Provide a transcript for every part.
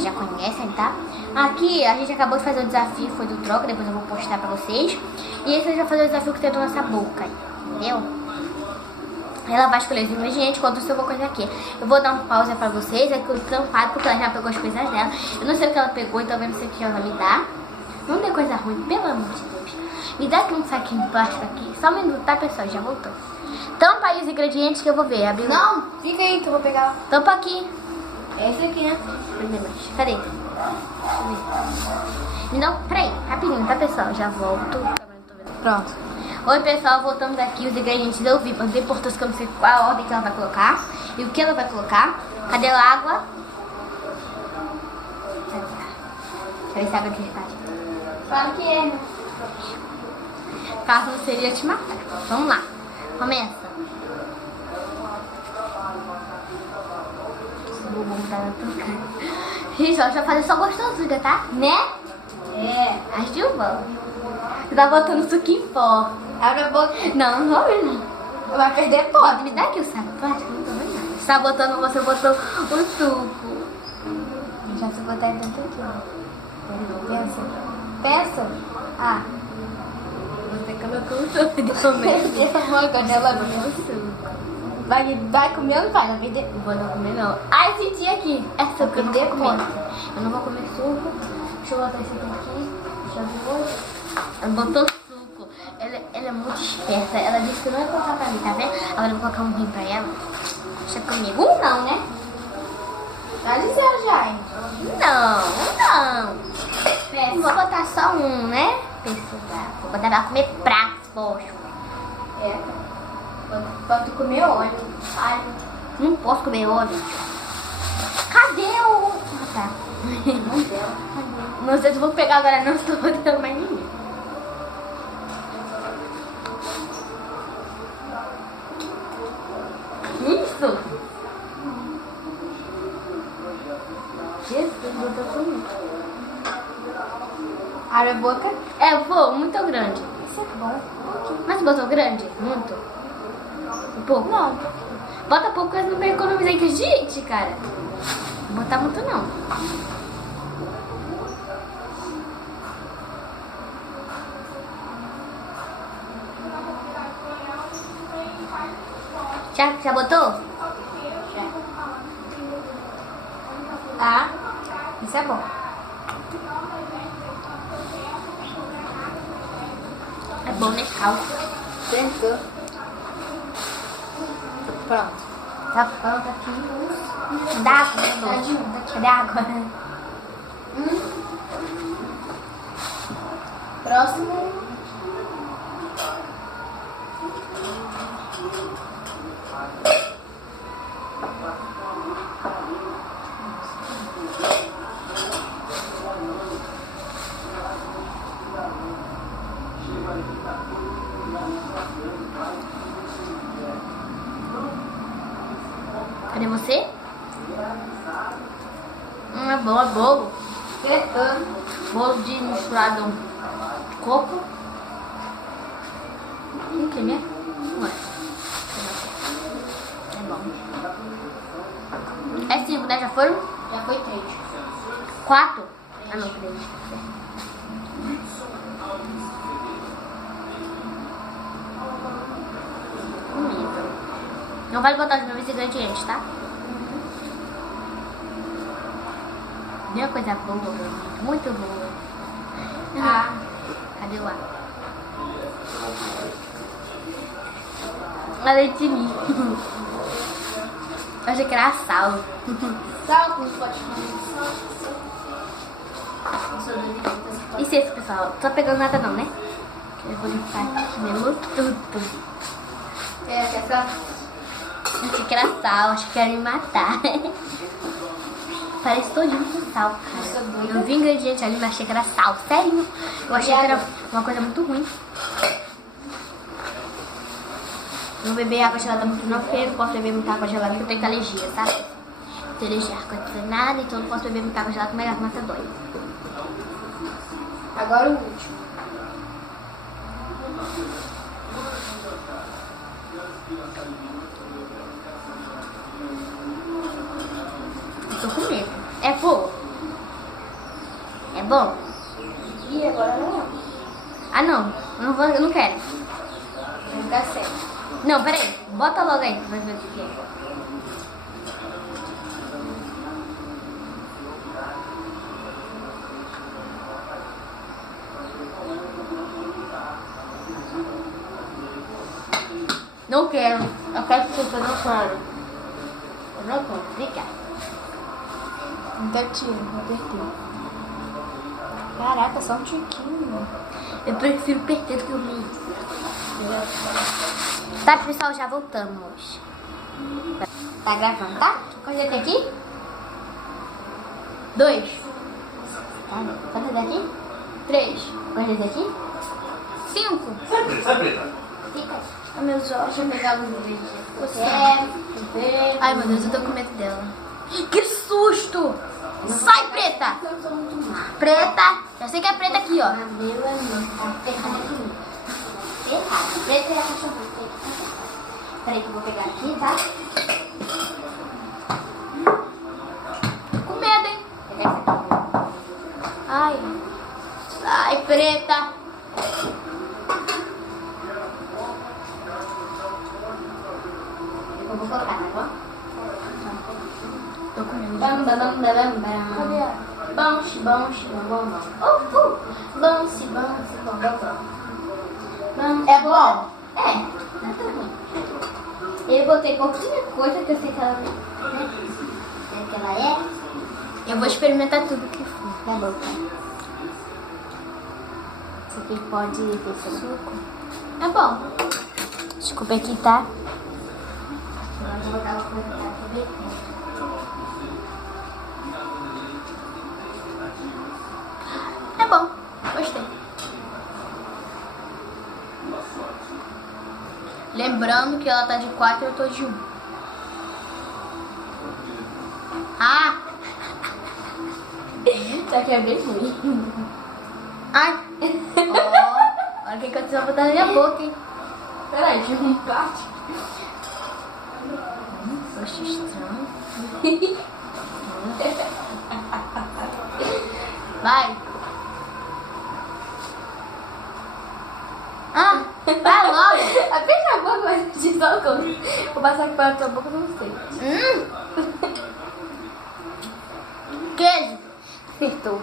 vocês já conhecem, tá? Aqui a gente acabou de fazer o desafio, foi do troca, depois eu vou postar pra vocês. E esse a gente vai fazer o desafio que tem na nossa boca, entendeu? Ela vai escolher os ingredientes, enquanto isso eu vou coisa aqui. Eu vou dar uma pausa pra vocês, é que eu tampado porque ela já pegou as coisas dela. Eu não sei o que ela pegou, então eu não sei o que ela me dá. Não dê coisa ruim, pelo amor de Deus. Me dá aqui um saquinho de plástico aqui. Só um minuto, tá, pessoal? Já voltou. Tampa aí os ingredientes que eu vou ver. Abriu. Não, fica aí que eu vou pegar. Tampa aqui. É esse aqui, né? Cadê? Não, peraí, rapidinho, tá, pessoal? Já volto. Pronto. Oi, pessoal, voltamos aqui. Os ingredientes eu vi, mas tem importância que eu não sei qual a ordem que ela vai colocar e o que ela vai colocar. Cadê a água? Deixa eu ver se a água de verdade. Fala que é, né? Caso não seria te matar. Vamos lá. Começa. Vou montar na tua cara. Gente, ó, já fazer só gostosura, tá? Né? É. A Gilva. Você tá botando suco em pó. Abre a boca. Não, não vou ver, não. Vai perder pó. Me dá aqui o saco plástico, não tô vendo nada. Você tá botando, você botou o suco. Já se botar dentro aqui, ó. Pensa. Pensa. Ah. Você colocou o suco de comer. Perdeu uma canela minha. O suco. Vai comer ou não vai? Não vai perder. Não vou não comer, não. Ai, senti aqui. É suco, eu não vou comer. Pode. Eu não vou comer suco. Deixa eu botar esse aqui. Deixa eu ver. Ela botou suco. Ela é muito esperta. Ela disse que não ia colocar pra mim, tá vendo? Agora eu vou colocar um rim pra ela. Deixa comigo. Não, né? Tá dizendo já, hein? Não. Vou botar só um, né? Pessoal. Vou botar pra comer pratos, poxa. É. Pode comer óleo. Ai. Não posso comer óleo. Cadê o... Ah, tá. Não deu. Não sei se eu vou pegar agora, não estou botando mais ninguém. Isso? Jesus, botou comigo. Abre a boca. É, vou, muito grande. Isso é bom. Mas botou grande? Muito? Um pouco? Não. Bota pouco, mas não vai economizar ingrediente, cara. Não botar muito, não. Já botou? Já. Ah, isso é bom. É bom, né? Calma. Tentou. Pronto. Tá pronto aqui. Dá água, né? Cadê a água? Próximo. Cadê você? É bom, é bolo. Acertou. Bolo de misturado de coco. O que é mesmo? Ué. É bom. É 5, né? Já foram? Já foi 3. 4? Ah, não, 3. Comida. Não vale botar os meus ingredientes, tá? Deu uma coisa boa, muito boa. Ah. Cadê o ar? A leite de mim. Eu achei que era sal. Sal com potinho. E se esse, pessoal? Não tô pegando nada não, né? Eu vou limpar aqui mesmo tudo. É, que essa. Achei que era sal, achei que era me matar. Parece todinho com sal, cara. Eu vi ingrediente ali, mas achei que era sal. Sério. Eu achei que era uma coisa muito ruim. Não beber água gelada muito não, porque eu não posso beber muita água gelada porque eu tenho alergia, sabe? Eu tenho alergia a ar-condicionado, então eu não posso beber muita água gelada, porque minha garganta dói. Agora o último. Eu tô com medo. É fogo? bom? E agora não. Ah, não. Eu não quero. Vai dar certo. Não, peraí. Bota logo aí. Vai ver o que é. Não quero. Eu quero que você não quero. Eu não quero. Fica. Então tira, vou apertar. Caraca, só um tiquinho. Eu prefiro perder do que o meio. Tá, pessoal, já voltamos. Tá gravando, tá? Quantos tem aqui? 2. Tá, quantos tem aqui? 3. Quantos tem aqui? 5. Sai, Preta. Fica. Ai, meus olhos. Deixa eu pegar os ingredientes. Ai, meu Deus, eu tô com medo dela. Que susto! Sai, Preta! Preta! Já sei que é preta aqui, ó. Preta é a cachorra. Peraí que eu vou pegar aqui, tá? Tô com medo, hein? Ai. Sai, Preta! Eu vou colocar, tá bom? Tô com medo. Bam, bam, bam, bam, bam, bam. Cadê? Bom, bom, bom, bom. Bom, bom, bom, bom. É bom? É, não tá ruim. Eu botei pouquinha coisa que eu sei que ela, né? Que ela é. Eu vou experimentar tudo que for. Tá bom, tá? Isso aqui pode ter suco. É bom. Desculpa aqui, tá? Agora eu vou dar uma coisa pra ver. É bom. Gostei. Lembrando que ela tá de 4 e eu tô de 1. Ah! Isso aqui é bem ruim. Ai! Ó, olha o que aconteceu botar na minha boca, hein? Peraí, deixa eu parte. Poxa, estranho. Vai! Ah! Vai logo! Fecha a boca, mas te só como. Vou passar aqui para a tua boca, não sei. Queijo! Acertou.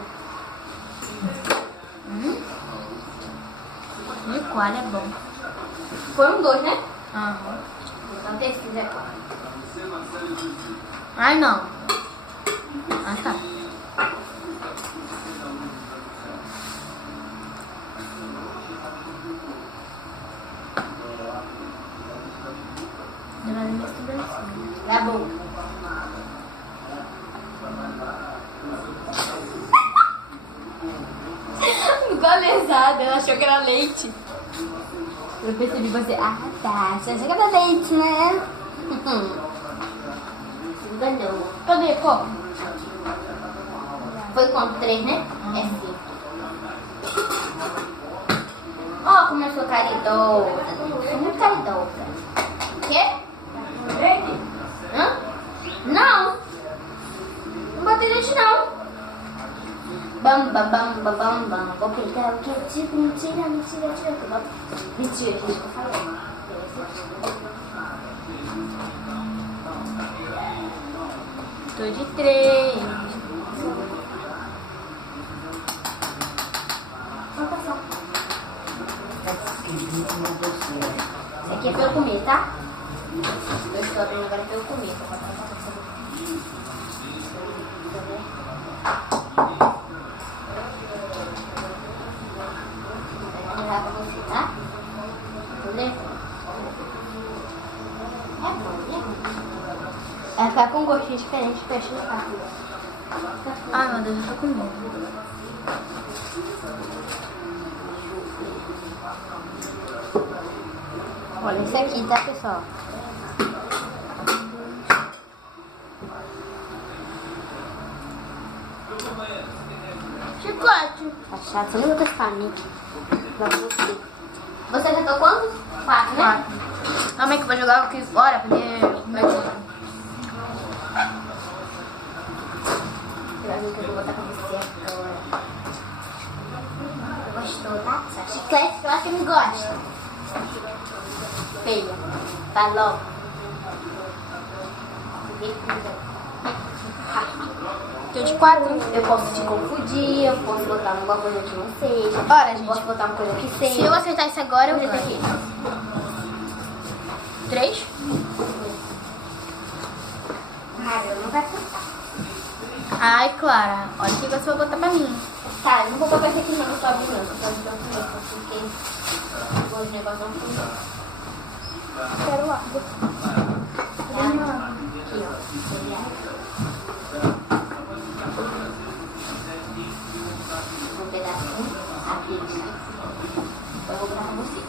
De qual é bom? Foi um 2, né? Aham. Então tem esse aqui. Ai, não. Ah, tá. Tá bom. Ficou lesada, ela achou que era leite. Eu percebi você. Ah, tá. Você achou que era leite, né? Enganou. Cadê, pô? Foi quanto? 3, né? É 5. Ó, como eu sou caridosa. Sou muito caridosa. Quê? Hã? Não. Não botei leite, não. Bam, bam, bam, bam, bam, bam. Vou pegar o que? Mentira. Mentira, gente, que eu falei. Tô de 3. Isso aqui é pra eu comer, tá? Eu estou abrindo agora pra eu comer. Vou levar pra você, tá? Entendeu? É bom, né? Vai ficar com um gostinho diferente, fecha no rápido. Ai, meu Deus, eu tô com medo. Olha esse aqui, tá, pessoal? Chocolate. Tá chato, você não vai testar, né? Pra você. Você já tô quantos? 4, né? 4. Calma aí que eu vou jogar aqui fora, porque... Pra ver o que eu vou botar pra você agora. que me gosta. Feia. Vai logo. Tô de 4. Eu posso te confundir, eu posso botar uma coisa que não seja. Bora, Eu gente. posso botar uma coisa que seja. Se eu acertar isso agora, eu Vamos ver ganho. aqui. 3? Ah, eu não vai acertar. Ai, Clara. Olha o que você vai botar pra mim. Tá, eu não vou botar esse aqui não, só abrir não. Só abrir não, porque os negócios não funcionam. Quero água. Aqui, ó. Um pedacinho aqui. Eu vou botar pra você.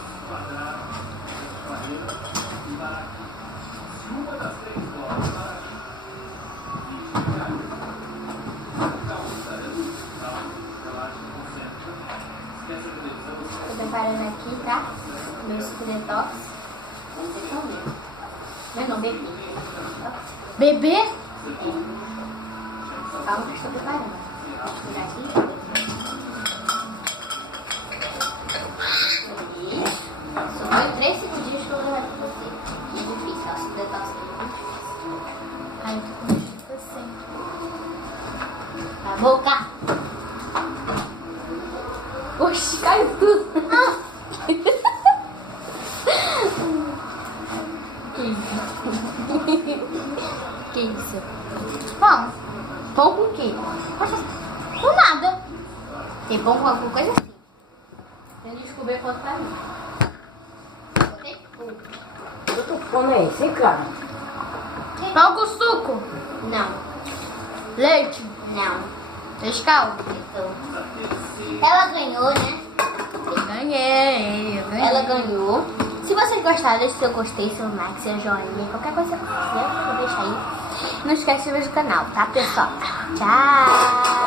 Tô preparando aqui, tá? Meu suco detox. Vocês estão vendo. Meu nome é Bebê. Bebê? Calma que eu estou preparando. Vou tirar aqui. Isso. Só foi 3 segundinhos que eu vou levar pra você. É difícil, ó. Suco detox é muito difícil. Ai, eu tô com medo de você. Na boca. Oxi, caiu tudo. Que isso? Pão. Pão com o quê? Com nada. Tem pão com alguma coisa assim. Eu descobri quanto pra mim. Botei pouco. Eu tô com esse, hein, cara? Pão com suco. Não. Leite. Não. Nescau. Então. Ela ganhou, né? Eu ganhei. Ela ganhou. Se vocês gostaram, deixe seu gostei, seu like, seu joinha, qualquer coisa que você quiser, eu vou deixar aí. Não esquece de se inscrever no canal, tá, pessoal? Tchau!